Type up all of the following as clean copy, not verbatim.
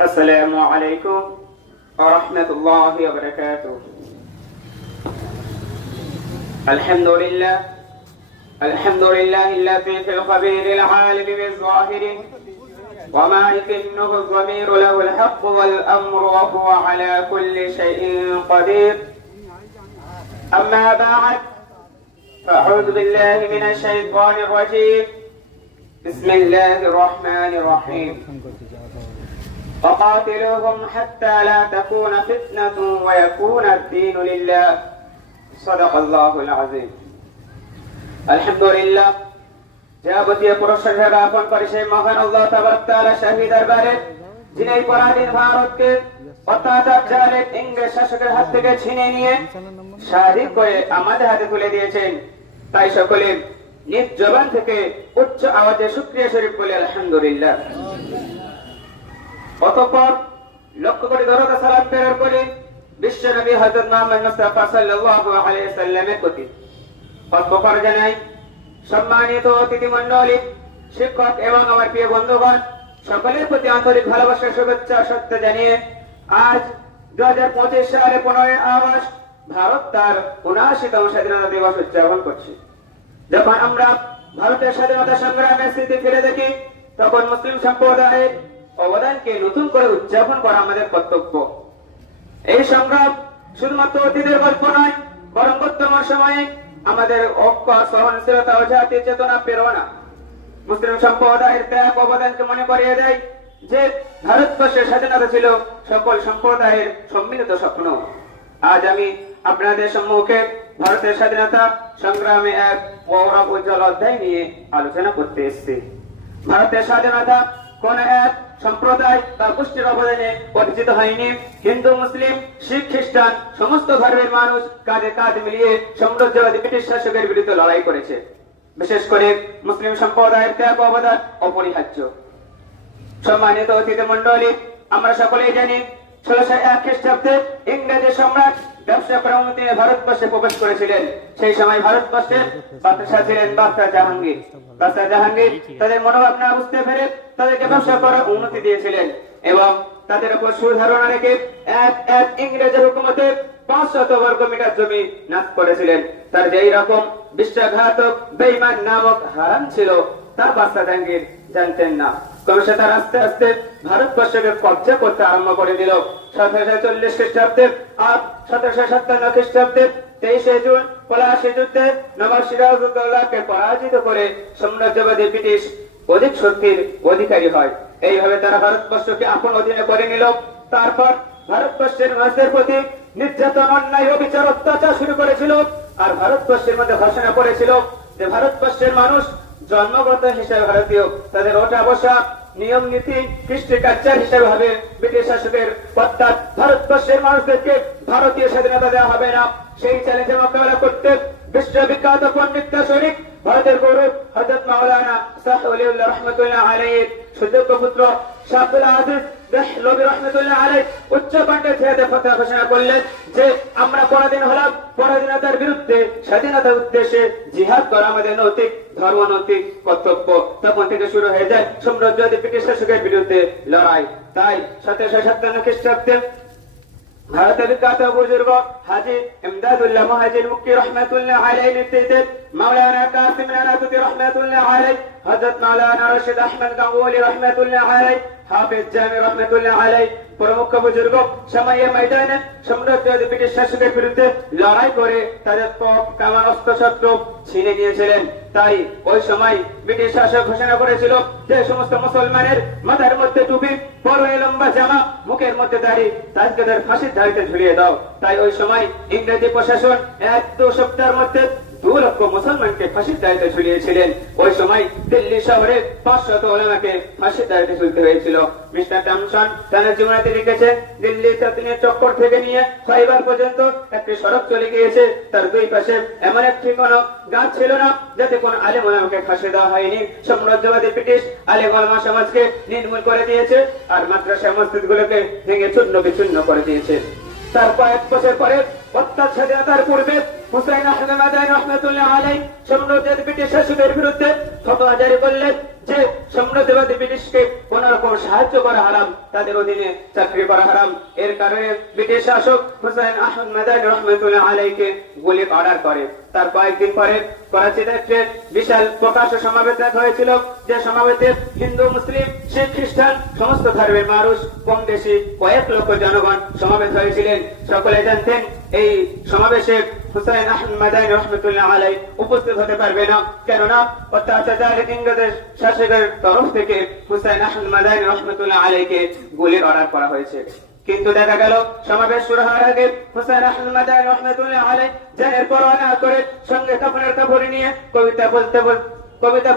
السلام عليكم ورحمة الله وبركاته. الحمد لله الذي في الخبير العالم بالظاهر وما يكنه الضمير له الحق والأمر وهو على كل شيء قدير. أما بعد فأعوذ بالله من الشيطان الرجيم. بسم الله الرحمن الرحيم. وقاتلوهم حتى لا تكون فتنة ويكون الدين لله. صدق الله العظيم. الحمد لله যাবতীয় প্রশংসা জ্ঞাপন করে সেই মহান আল্লাহ তাবারক তাআলা শাহী দরবারে, যিনি পরাধীন ভারতকে অত্যাচার জালেম ইংরেজ শাসকের হাত থেকে ছিনিয়ে নিয়ে স্বাধীন করে আমাদের হাতে তুলে দিয়েছেন। তাই সকলে নিজ জবান থেকে উচ্চ আওয়াজে শুকরিয়া শরীফ বলে আলহামদুলিল্লাহ। অতঃপর লক্ষ কোটি দরুদ ও সালাম প্রেরণ করে বিশ্ব নবী হযরত মুহাম্মদ মুস্তাফা সাল্লাল্লাহু আলাইহি ওয়াসাল্লামের প্রতি কৃতজ্ঞতা জানাই। সম্মানিত অতিথি মণ্ডলী, শিক্ষক এবং আমার প্রিয় বন্ধুগণ, সকলের প্রতি আন্তরিক ভালোবাসা শুভেচ্ছা সত্য জানিয়ে আজ 2025 সালে 15 আগস্ট ভারত তার ৭৯তম স্বাধীনতা দিবস উদযাপন করছে। যখন আমরা ভারতের স্বাধীনতা সংগ্রামের স্মৃতি ফিরে দেখি, তখন মুসলিম সম্প্রদায়ের অবদানকে নতুন করে উদযাপন করা আমাদের কর্তব্য। এই সংগ্রাম শুধুমাত্র অতীতের গল্প নয়, বরং বর্তমান সময়ে আমাদের ঐক্য, সহনশীলতা ও জাতীয় চেতনা প্রেরণা। মুসলিম সম্প্রদায়ের ত্যাগ অবদানকে মনে করিয়ে দেয় যে ভারতবর্ষের স্বাধীনতা ছিল সকল সম্প্রদায়ের সম্মিলিত স্বপ্ন। আজ আমি আপনাদের সম্মুখে ভারতের স্বাধীনতা সংগ্রামে এক গৌরব উজ্জ্বল অধ্যায় নিয়ে আলোচনা করতে এসেছি। ভারতের স্বাধীনতা কোন এক সম্প্রদায় বা গোষ্ঠীর অবদানে অর্জিত হয়নি। হিন্দু, মুসলিম, শিখ, খ্রিস্টান সমস্ত ধর্মের মানুষ কাঁধে কাঁধ মিলিয়ে সাম্রাজ্যবাদী ব্রিটিশ শাসকের বিরুদ্ধে লড়াই করেছে। বিশেষ করে মুসলিম সম্প্রদায়ের ত্যাগ অবদান অপরিহার্য। সম্মানিত অতিথি মণ্ডলী, আমরা সকলেই জানি 1601 খ্রিস্টাব্দে ইংরেজ সম্রাট ব্যবসা করার অনুমতি নিয়ে ভারতবর্ষে প্রবেশ করেছিলেন। সেই সময় ভারতবর্ষের বাদশাহ ছিলেন বাদশাহ জাহাঙ্গীর। বাদশাহ জাহাঙ্গীর তাদের মনোভাবনা বুঝতে পেরে তাদেরকে ব্যবসা করার অনুমতি দিয়েছিলেন এবং তাদের উপর সুধারণা রেখে এক ইংরেজের হুকুমতে 500 বর্গ মিটার জমি নাশ করেছিলেন। তার যেই রকম বিশ্বাসঘাতক বেঈমান নামক হারাম ছিল তা বাদশাহ জাহাঙ্গীর জানতেন না। ক্রমশ তার আস্তে আস্তে ভারতবর্ষকে কবজা করতে আরম্ভ করে দিল। 1740 খ্রিস্টাব্দে আর 1757 খ্রিস্টাব্দে 23 জুন পলাশী যুদ্ধে নবাব সিরাজউদ্দৌলাকে পরাজিত করে সাম্রাজ্যবাদী ব্রিটিশ অধিক শক্তির অধিকারী হয়। এইভাবে তারা ভারতবর্ষকে আপন অধীনে করে নিল। তারপর ভারতবর্ষের মানুষদের প্রতি নির্যাতন, অন্যায়, অবিচার, অত্যাচার শুরু করেছিল। আর ভারতবর্ষের মধ্যে ঘোষণা করেছিল যে ভারতবর্ষের মানুষ জন্মগত হিসেবে ভারতীয়, তাদের ওঠা বসা, নিয়ম নীতি, কৃষ্টি কালচার হিসেবে হবে ব্রিটিশ শাসকের। অর্থাৎ ভারতবর্ষের মানুষদেরকে ভারতীয় স্বাধীনতা দেওয়া হবে না। সেই চ্যালেঞ্জে মোকাবেলা করতে বিশ্ববিখ্যাত পণ্ডিত দার্শনিক, ভারতের গৌরব হযরত মাওলানা শাহ ওলিউল্লাহ রাহমাতুল্লাহ আলাইহির সুযোগ্য পুত্র শাহ আব্দুল আজিজ দেহলভী রাহমাতুল্লাহ আলাইহি উচ্চ কণ্ঠে ছেড়ে ফতোয়া ঘোষণা করলেন যে আমরা পরাধীন হলাম, পরাধীনতার বিরুদ্ধে স্বাধীনতার উদ্দেশ্যে জিহাদ করা আমাদের নৈতিক ধর্মনৈতিক কর্তব্য। তখন থেকে শুরু হয়ে যায় সাম্রাজ্যবাদী ব্রিটিশ শাসকের বিরুদ্ধে লড়াই। তাই 1757 খ্রিস্টাব্দে ভারতের বিখ্যাত বুজুর্গ হাজী ইমদাদুল্লাহ মুহাজির মুক্তি রহমাতুল্লাহ আলাইহি নেতৃত্বে মাওলানা কাসিম নানাতুতি রহমাতুল্লাহ আলাইহি, হযরত মাওলানা রশিদ আহমদ গাঙ্গুলি রহমাতুল্লাহ আলাইহি, হাফিজ জামি রহমাতুল্লাহ আলাইহি প্রমুখ বুজুর্গ সময়ে ময়দানে সাম্রাজ্যবাদী ব্রিটিশ শাসকের বিরুদ্ধে লড়াই করে তাদের তোপ, কামান, অস্ত্রশস্ত্র ছিনে নিয়েছিলেন। তাই ওই সময় ব্রিটিশ শাসক ঘোষণা করেছিল যে সমস্ত মুসলমানের মাথার মধ্যে টুপি, পরনে লম্বা জামা, মুখের মধ্যে দাড়ি, তাদেরকে ফাঁসির ধারিতে ঝুলিয়ে দাও। তাই ওই সময় ইংরেজি প্রশাসন 1-2 সপ্তাহের মধ্যে 2 লক্ষ মুসলমানকে ফাঁসির দাড়িতে ঝুলিয়েছিলেন। ওই সময় দিল্লি শহরে 500 ওলামাকে ফাঁসির দাড়িতে ঝুলতে হয়েছিল। মিস্টার টমসন তার জীবনীতে লিখেছেন, দিল্লি তাতিনের চক্কর থেকে নিয়ে খাইবার পর্যন্ত একটি সড়ক চলে গিয়েছে। তার দুই পাশে এমন একটি কোনো গাছ ছিল না যাতে কোন আলেম ওলামাকে ফাঁসি দেওয়া হয়নি। সাম্রাজ্যবাদী ব্রিটিশ আলেম ওলামা সমাজকে নির্মূল করে দিয়েছে আর মাদ্রাসা মসজিদগুলোকে ভেঙে চূর্ণ বিচূর্ণ করে দিয়েছে। তার কয়েক বছর পরে অর্থাৎ স্বাধীনতার পূর্বে হুসাইন আহমদ মাদানী রাহমাতুল্লাহ আলাইহি সাম্রাজ্যের ব্রিটিশ শাসকের বিরুদ্ধে ফতোয়া জারি করলেন যে সাম্রাজ্যবাদী ব্রিটিশকে কোন রকম সাহায্য করা হারাম, তাদের অধীনে চাকরি করা হারাম। এর কারণে ব্রিটিশ শাসক হুসাইন আহমদ মাদানী রাহমাতুল্লাহ আলাইহিকে গুলি অর্ডার করে। তার কয়েকদিন পরে করাচিতে একটি বিশাল প্রকাশ্য সমাবেশ দেখা হয়েছিল, যে সমাবেশে হিন্দু, মুসলিম, শিখ, খ্রিস্টান সমস্ত ধর্মের মানুষ কম বেশি কয়েক লক্ষ জনগণ সমাবেশ হয়েছিলেন। সকলে জানতেন এই সমাবেশে হুসাইন আহমদ মাদানী রাহমাতুল্লাহ আলাইহি উপস্থিত হতে পারবে না, কেননা অত্যাচার ইংরেজ শাসকের তরফ থেকে হুসাইন আহমদ মাদানী রাহমাতুল্লাহ আলাইহিকে গুলির অর্ডার করা হয়েছে। কিন্তু দেখা গেল সমাবেশ শুরু হওয়ার আগে হুসাইন আহমদ মাদানী রাহমাতুল্লাহ আলাইহি জানের পরোয়া না করে সঙ্গে কাফনের কাপড় নিয়ে কবিতা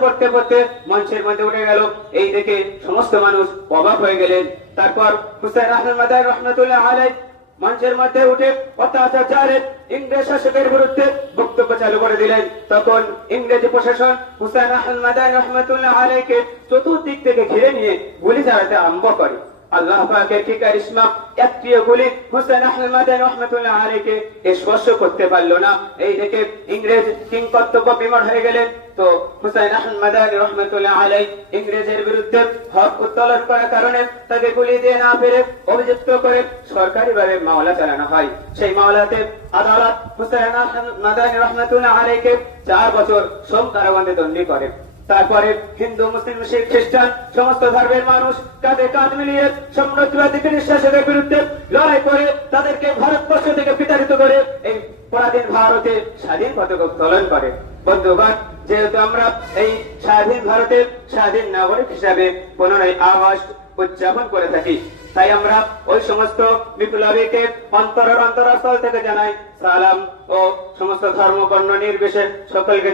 পড়তে পড়তে মঞ্চের মধ্যে উঠে গেল। এই দেখে সমস্ত মানুষ অবাক হয়ে গেলেন। তারপর হুসাইন আহমদ মাদানী রাহমাতুল্লাহ আলাইহি মঞ্চের মধ্যে উঠে অত্যাচারের ইংরেজ শাসকের বিরুদ্ধে বক্তব্য চালু করে দিলেন। তখন ইংরেজি প্রশাসন হুসাইন আহমদ মাদানী রাহমাতুল্লাহ আলাইহিকে চতুর্দিক থেকে ঘিরে নিয়ে গুলি চালাতে আরম্ভ করে। আল্লাহ পাকের কি কারিশমা, একটিও গুলি হুসাইন আহমদ মাদানী রাহমাতুল্লাহ আলাইহিকে স্পর্শ করতে পারল না। এই দেখে ইংরেজ কিংকর্তব্য বিমূঢ় হয়ে গেলেন। তো হুসাইন আহমদ মাদানী রাহমাতুল্লাহ আলাইহি ইংরেজের বিরুদ্ধে হক উত্তোলন করার কারণে তাকে গুলি দিয়ে না পেরে অভিযুক্ত করে সরকারিভাবে মামলা চালানো হয়। সেই মামলাতে আদালত হুসাইন আহমদ মাদানী রাহমাতুল্লাহ আলাইহিকে 4 বছর শ্রম কারাদণ্ডে দণ্ডী করে। তারপরে হিন্দু, মুসলিম, শিখ, খ্রিস্টান সমস্ত ধর্মের মানুষ কাঁধে কাঁধ মিলিয়ে সাম্রাজ্যবাদী ব্রিটিশ শাসকের বিরুদ্ধে লড়াই করে তাদেরকে ভারতবর্ষ থেকে বিতাড়িত করে এই পরাধীন ভারতে স্বাধীন পতাকা উত্তোলন করে। বন্ধুগণ, যেহেতু আমরা এই স্বাধীন ভারতের স্বাধীন নাগরিক হিসাবে 15ই আগস্ট উদযাপন করে থাকি, তাই আমরা ওই সমস্ত বিপ্লবীকে অন্তরস্থল থেকে জানাই সালাম ও সমস্ত ধর্ম বর্ণ নির্বিশেষে সকলকে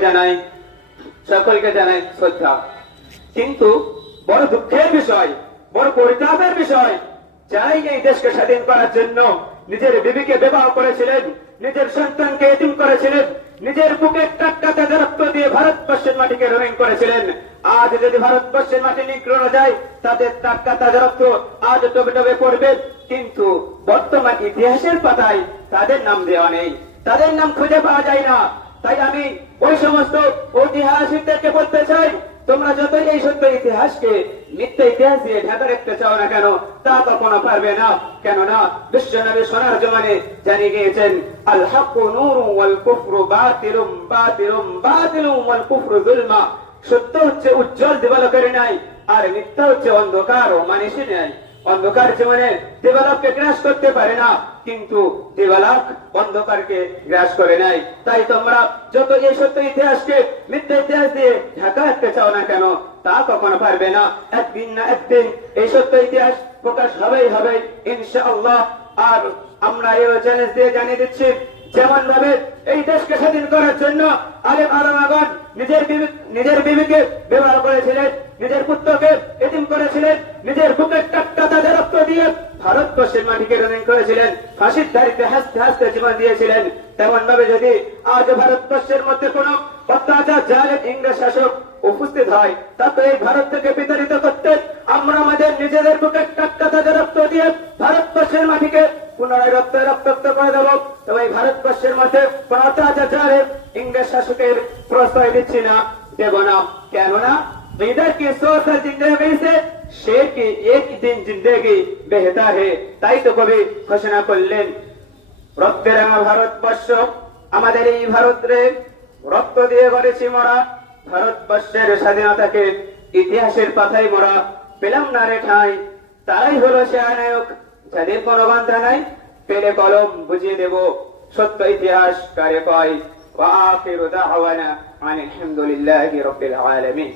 জানাই শ্রদ্ধা। কিন্তু বড় দুঃখের বিষয়, বড় পরিতাপের বিষয়, যারাই এই দেশকে স্বাধীন করার জন্য নিজের বিবিকে বিবাহ করেছিলেন, নিজের সন্তানকে এতিম করেছিলেন, নিজের বুকে টাটকা তাজা রক্ত দিয়ে ভারতবর্ষের মাটিকে রঙিন করেছিলেন, আজ যদি ভারতবর্ষের মাটি নিগ্রহ যায় তাদের টাটকা তাজা রক্ত আজ টবে টবে পড়বে। কিন্তু বর্তমান ইতিহাসের পাতায় তাদের নাম দেওয়া নেই, তাদের নাম খুঁজে পাওয়া যায় না। তাই আমি ওই সমস্ত ঐতিহাসিকদেরকে বলতে চাই, তোমরা যতই এই সত্য ইতিহাসকে মিথ্যা ইতিহাস দিয়ে ঢাকা রাখতে চাও না কেন, তা কখনো পারবে না। কেননা বিশ্বনবী সোনার জমানে জানিয়ে গিয়েছেন, আল হাক্কু নূরুন ওয়াল কুফরু বাতিলুম বাতিলুম বাতিলুম ওয়াল কুফরু যুলমা। সত্য হচ্ছে উজ্জ্বল দিবালোকের ন্যায়, আর মিথ্যা হচ্ছে অন্ধকার ও মানুষের ন্যায়। অন্ধকার জীবনে দিবালোককে গ্রাস করতে পারে না, কিন্তু দিবালোক অন্ধকারকে গ্রাস করে নাই। তাই তোমরা যত এই সত্য ইতিহাসকে মিথ্যা ইতিহাস দিয়ে ঢাকা রাখতে চাও না কেন, তা কখনো পারবে না। একদিন না একদিন এই সত্য ইতিহাস প্রকাশ হবেই হবে ইনশাআল্লাহ। আর আমরা এই চ্যালেঞ্জ দিয়ে জানিয়ে দিচ্ছি, যেমন ভাবে এই দেশকে স্বাধীন করার জন্য আলেম আলেমাগণ নিজের বিবিকে বিবাহ করেছিলেন, নিজের পুত্রকে এতিম করেছিলেন, নিজের বুকের টাটকা তাজা রক্ত দিয়ে ভারতবর্ষের মাটিকে রঙিন করেছিলেন, ফাঁসির দাড়িতে হাসতে হাসতে জীবন দিয়েছিলেন, তেমন ভাবে যদি আজ ভারতবর্ষের মধ্যে কোন অত্যাচার জালেম ইংরেজ শাসক উপস্থিত হয়, তাকে এই ভারত থেকে বিতাড়িত করতে আমরা আমাদের নিজেদের বুকের টাটকা তাজা রক্ত দিয়ে ভারতবর্ষের মাটিকে পুনরায় রক্তাক্ত করে দেব। তবে এই ভারতবর্ষের মধ্যে কোন অত্যাচার জালেম ইংরেজ শাসকের প্রশ্রয় দিচ্ছি না, দেব না। কেননা इधर की सोशल जिंदगी से शेर की एक दिन जिंदगी बेहतर है। তাই তো কবি ঘোষণা করলেন, রক্তের রাঙা ভারতবর্ষ আমাদের এই ভারতে রক্ত দিয়ে গড়েছি মোরা, ভারতবর্ষের স্বাধীনতাকে ইতিহাসের পাতায় মোরা পেলাম না রে ঠাঁই। তারাই হলো সে নায়ক যাদের কোনো বান্ধা নাই, পেলে কলম বুঝিয়ে দেব সত্য ইতিহাস কারে কয়। ওয়া আখিরু দাওয়ানা আনিল হামদুলিল্লাহি রাব্বিল আলামিন।